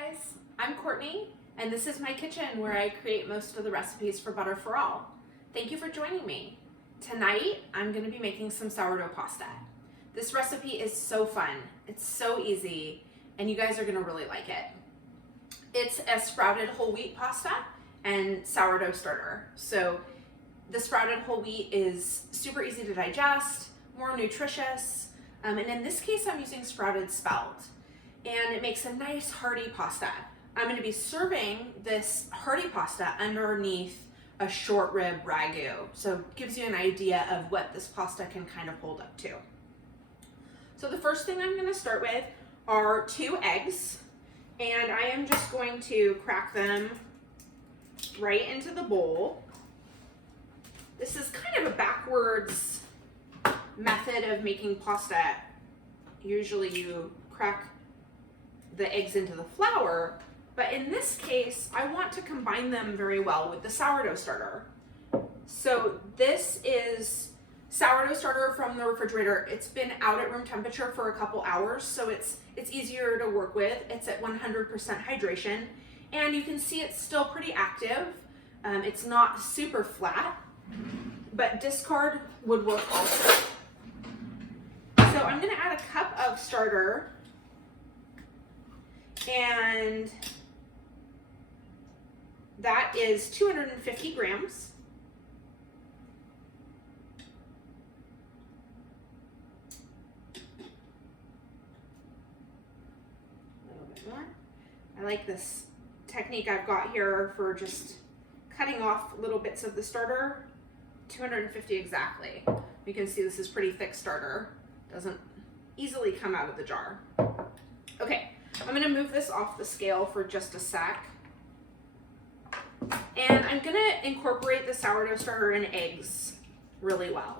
Guys, I'm Courtney, and this is my kitchen where I create most of the recipes for Butter for All. Thank you for joining me. Tonight, I'm going to be making some sourdough pasta. This recipe is so fun, it's so easy, and you guys are going to really like it. It's a sprouted whole wheat pasta and sourdough starter. So the sprouted whole wheat is super easy to digest, more nutritious, and in this case I'm using sprouted spelt. And it makes a nice hearty pasta. I'm going to be serving this hearty pasta underneath a short rib ragout. So it gives you an idea of what this pasta can kind of hold up to. So the first thing I'm going to start with are 2 eggs. And I am just going to crack them right into the bowl. This is kind of a backwards method of making pasta. Usually you crack the eggs into the flour, but in this case, I want to combine them very well with the sourdough starter. So this is sourdough starter from the refrigerator. It's been out at room temperature for a couple hours, so it's easier to work with. It's at 100% hydration, and you can see it's still pretty active. It's not super flat, but discard would work also. So I'm gonna add a cup of starter, and that is 250 grams. A little bit more. I like this technique I've got here for just cutting off little bits of the starter. 250 exactly. You can see this is pretty thick starter. Doesn't easily come out of the jar. Okay. I'm going to move this off the scale for just a sec. And I'm going to incorporate the sourdough starter and eggs really well.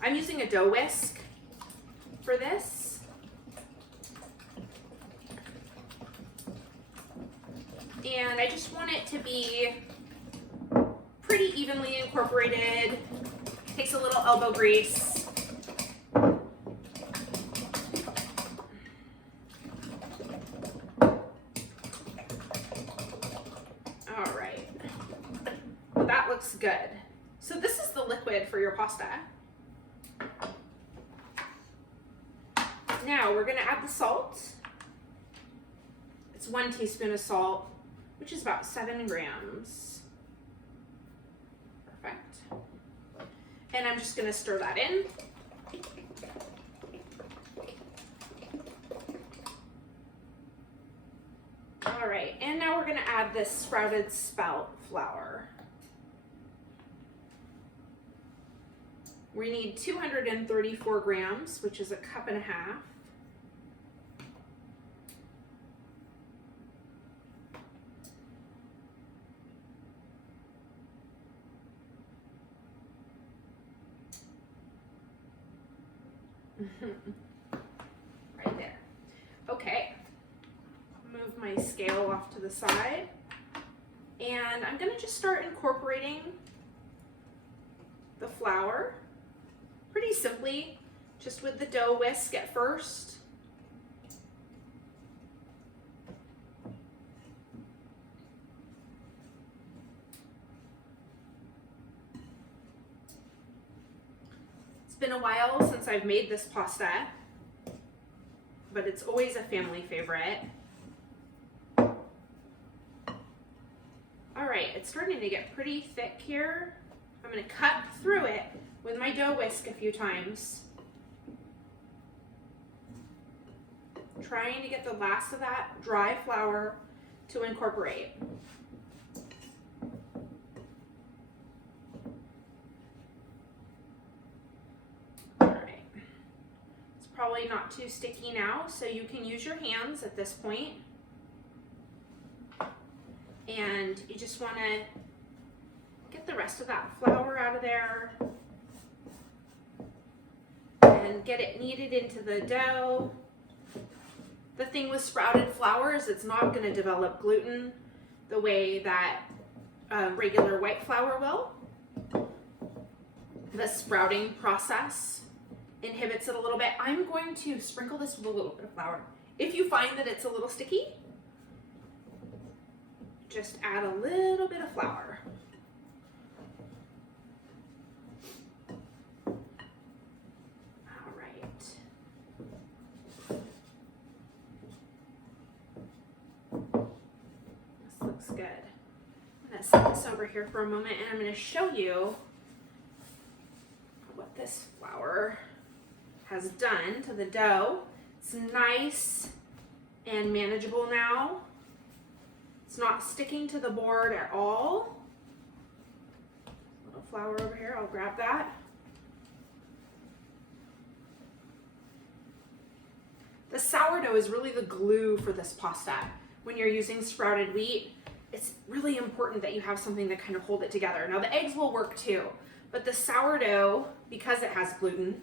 I'm using a dough whisk for this. And I just want it to be pretty evenly incorporated. Takes a little elbow grease. Looks good. So this is the liquid for your pasta. Now we're going to add the salt. It's 1 teaspoon of salt, which is about 7 grams. Perfect. And I'm just going to stir that in. All right, and now we're going to add this sprouted spelt flour. We need 234 grams, which is a cup and a half. Right there. Okay. Move my scale off to the side. And I'm going to just start incorporating the flour. Pretty simply, just with the dough whisk at first. It's been a while since I've made this pasta, but it's always a family favorite. All right, it's starting to get pretty thick here. I'm going to cut through it with my dough whisk a few times, trying to get the last of that dry flour to incorporate. All right, it's probably not too sticky now, so you can use your hands at this point. And you just want to get the rest of that flour out of there and get it kneaded into the dough. The thing with sprouted flour is it's not going to develop gluten the way that regular white flour will. The sprouting process inhibits it a little bit. I'm going to sprinkle this with a little bit of flour. If you find that it's a little sticky, just add a little bit of flour. All right. This looks good. I'm going to set this over here for a moment and I'm going to show you what this flour has done to the dough. It's nice and manageable now. It's not sticking to the board at all. A little flour over here, I'll grab that. The sourdough is really the glue for this pasta. When you're using sprouted wheat, it's really important that you have something to kind of hold it together. Now the eggs will work too, but the sourdough, because it has gluten,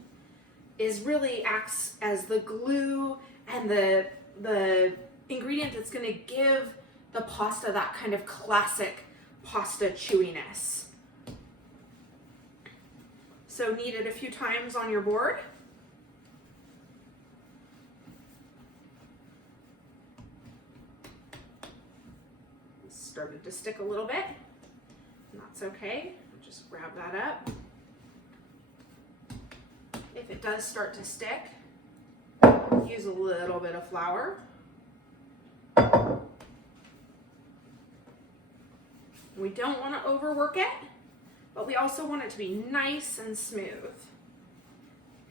really acts as the glue and the ingredient that's going to give the pasta that kind of classic pasta chewiness. So knead it a few times on your board. It started to stick a little bit. That's okay. I'll just grab that up. If it does start to stick, use a little bit of flour. We don't want to overwork it, but we also want it to be nice and smooth.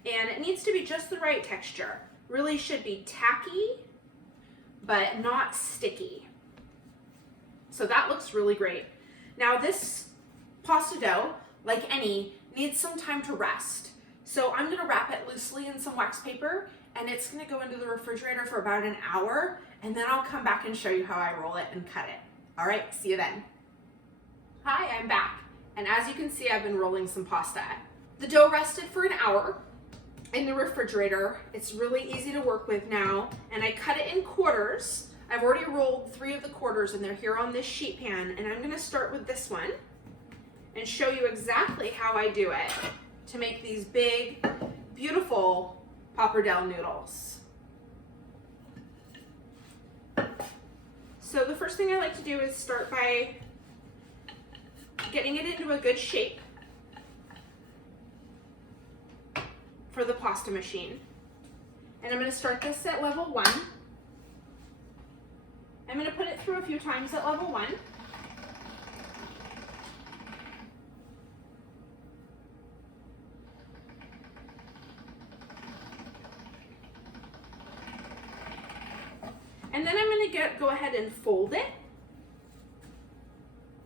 And it needs to be just the right texture. Really should be tacky, but not sticky. So that looks really great. Now this pasta dough, like any, needs some time to rest. So I'm gonna wrap it loosely in some wax paper and it's gonna go into the refrigerator for about an hour and then I'll come back and show you how I roll it and cut it. All right, see you then. Hi, I'm back. And as you can see, I've been rolling some pasta. The dough rested for an hour in the refrigerator. It's really easy to work with now. And I cut it in quarters. I've already rolled 3 of the quarters and they're here on this sheet pan. And I'm gonna start with this one and show you exactly how I do it to make these big, beautiful pappardelle noodles. So the first thing I like to do is start by getting it into a good shape for the pasta machine. And I'm going to start this at level 1. I'm going to put it through a few times at level 1. And then I'm going to go ahead and fold it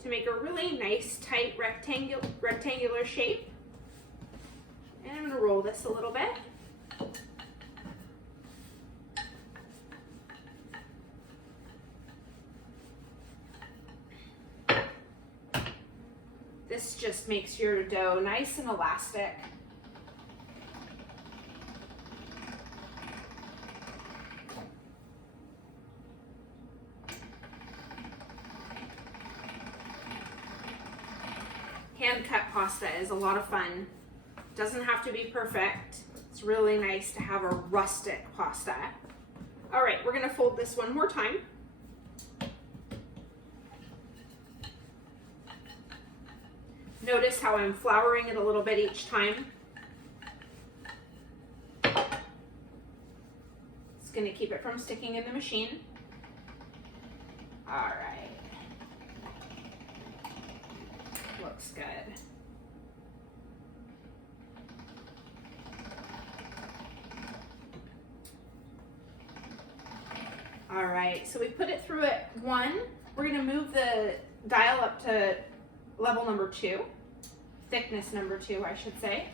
to make a really nice, tight, rectangular shape. And I'm going to roll this a little bit. This just makes your dough nice and elastic. Hand-cut pasta is a lot of fun. Doesn't have to be perfect. It's really nice to have a rustic pasta. All right, we're gonna fold this one more time. Notice how I'm flouring it a little bit each time. It's gonna keep it from sticking in the machine. All right. Looks good. All right, so we put it through at 1. We're gonna move the dial up to level number 2, thickness number 2, I should say.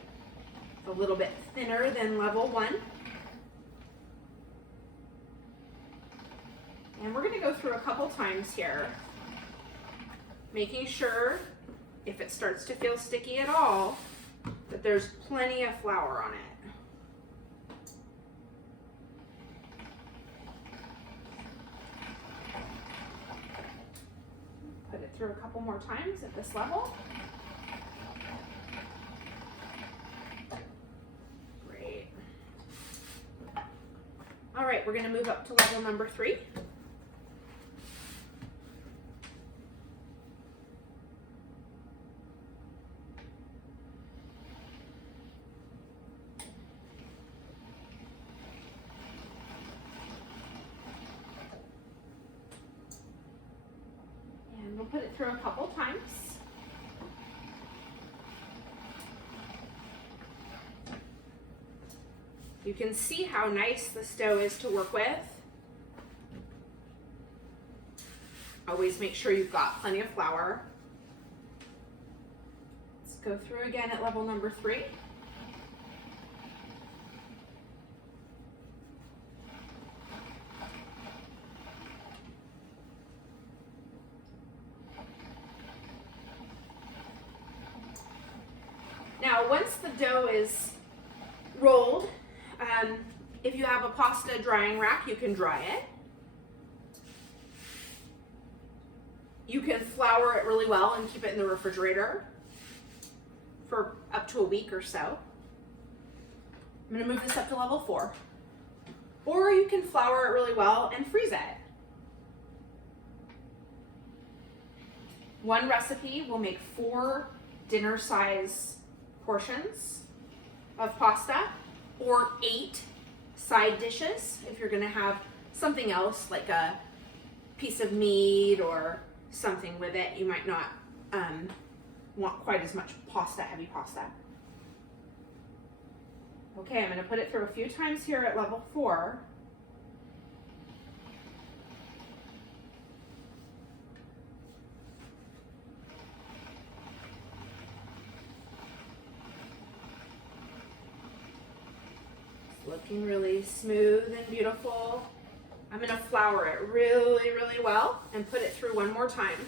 It's a little bit thinner than level 1. And we're gonna go through a couple times here, making sure if it starts to feel sticky at all, that there's plenty of flour on it. Put it through a couple more times at this level. Great. right, we're going to move up to level number 3. And we'll put it through a couple times. You can see how nice this dough is to work with. Always make sure you've got plenty of flour. Let's go through again at level number 3. Now, once the dough is rolled, if you have a pasta drying rack, you can dry it. You can flour it really well and keep it in the refrigerator for up to a week or so. I'm going to move this up to level 4. Or you can flour it really well and freeze it. One recipe will make 4 dinner size portions of pasta, or 8 side dishes if you're going to have something else like a piece of meat or something with it. You might not want quite as much pasta, heavy pasta. Okay, I'm going to put it through a few times here at level 4. Looking really smooth and beautiful. I'm going to flour it really, really well and put it through one more time.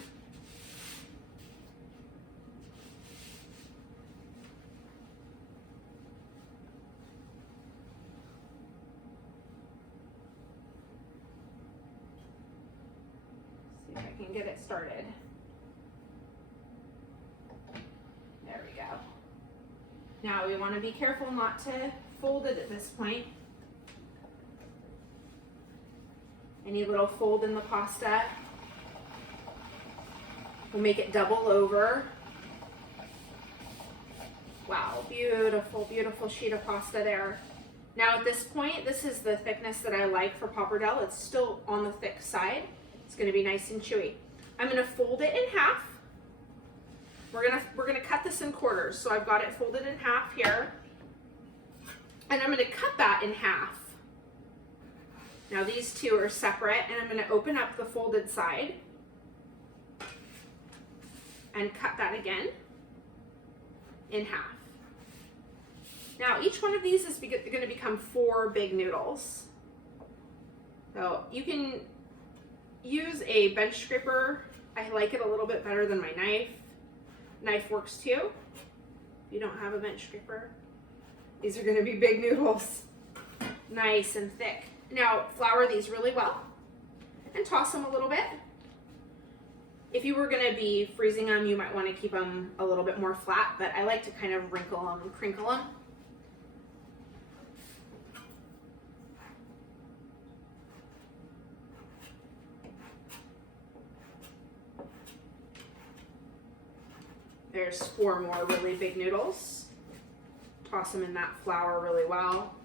See if I can get it started. There we go. Now we want to be careful not to fold it at this point. Any little fold in the pasta will make it double over. Wow, beautiful, beautiful sheet of pasta there. Now at this point, this is the thickness that I like for pappardelle. It's still on the thick side. It's going to be nice and chewy. I'm going to fold it in half. We're gonna cut this in quarters. So I've got it folded in half here. And I'm going to cut that in half. Now these two are separate, and I'm going to open up the folded side and cut that again in half. Now each one of these is going to become 4 big noodles. So you can use a bench scraper. I like it a little bit better than my knife. Knife works too, if you don't have a bench scraper. These are going to be big noodles, nice and thick. Now flour these really well and toss them a little bit. If you were going to be freezing them, you might want to keep them a little bit more flat, but I like to kind of wrinkle them and crinkle them. There's 4 more really big noodles. Toss them in that flour really well.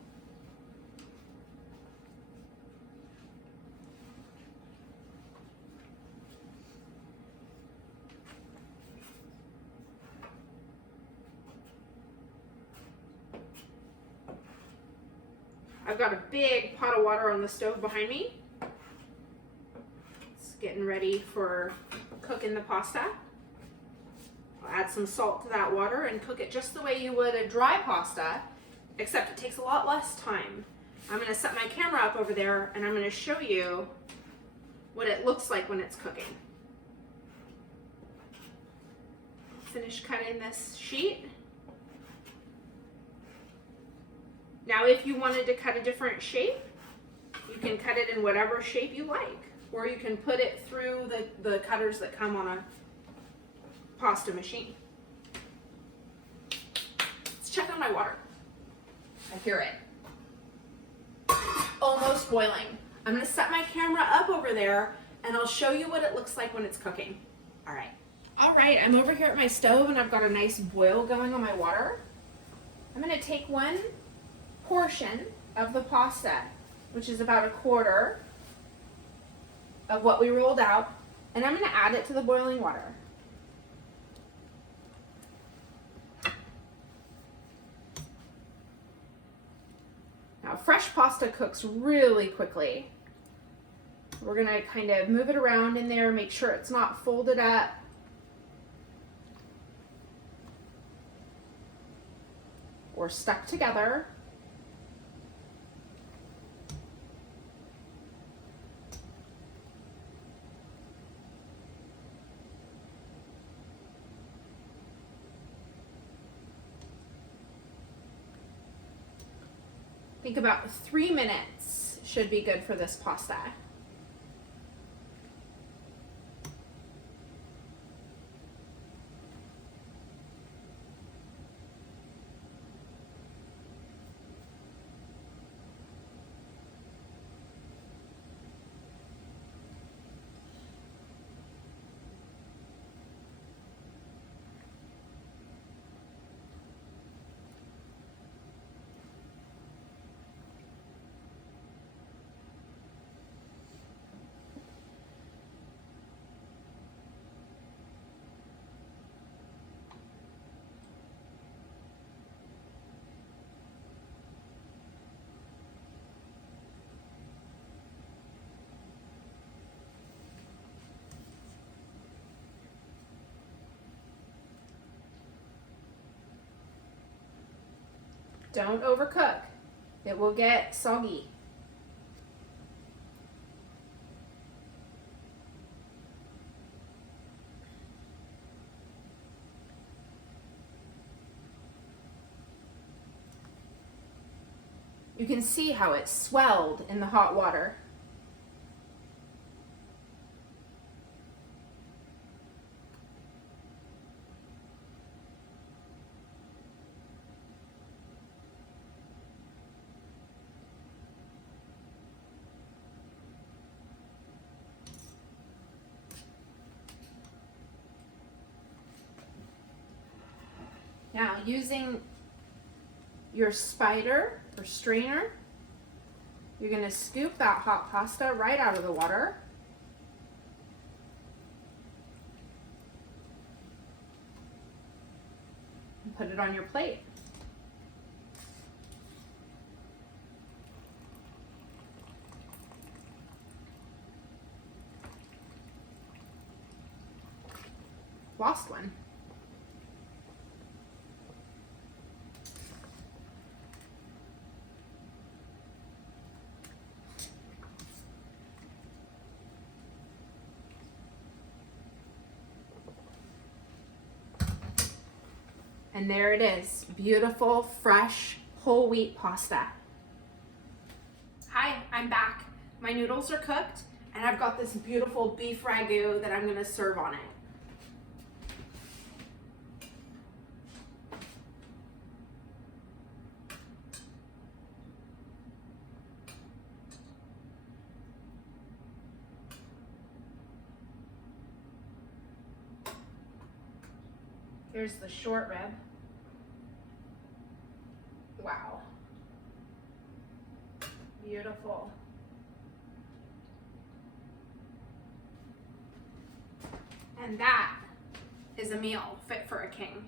I've got a big pot of water on the stove behind me. It's getting ready for cooking the pasta. I'll add some salt to that water and cook it just the way you would a dry pasta, except it takes a lot less time. I'm going to set my camera up over there and I'm going to show you what it looks like when it's cooking. Finish cutting this sheet. Now if you wanted to cut a different shape, you can cut it in whatever shape you like, or you can put it through the cutters that come on a pasta machine. Let's check on my water. I hear it. almost boiling. I'm gonna set my camera up over there and I'll show you what it looks like when it's cooking. All right. All right, I'm over here at my stove and I've got a nice boil going on my water. I'm gonna take one portion of the pasta, which is about a quarter of what we rolled out, and I'm gonna add it to the boiling water. Now, fresh pasta cooks really quickly. We're gonna kind of move it around in there, make sure it's not folded up. Or stuck together. I think about 3 minutes should be good for this pasta. Don't overcook. It will get soggy. You can see how it swelled in the hot water. Now, using your spider or strainer, you're going to scoop that hot pasta right out of the water. And put it on your plate. Lost one. And there it is, beautiful, fresh, whole wheat pasta. Hi, I'm back. My noodles are cooked, and I've got this beautiful beef ragu that I'm gonna serve on it. Here's the short rib. Wow. Beautiful. And that is a meal fit for a king.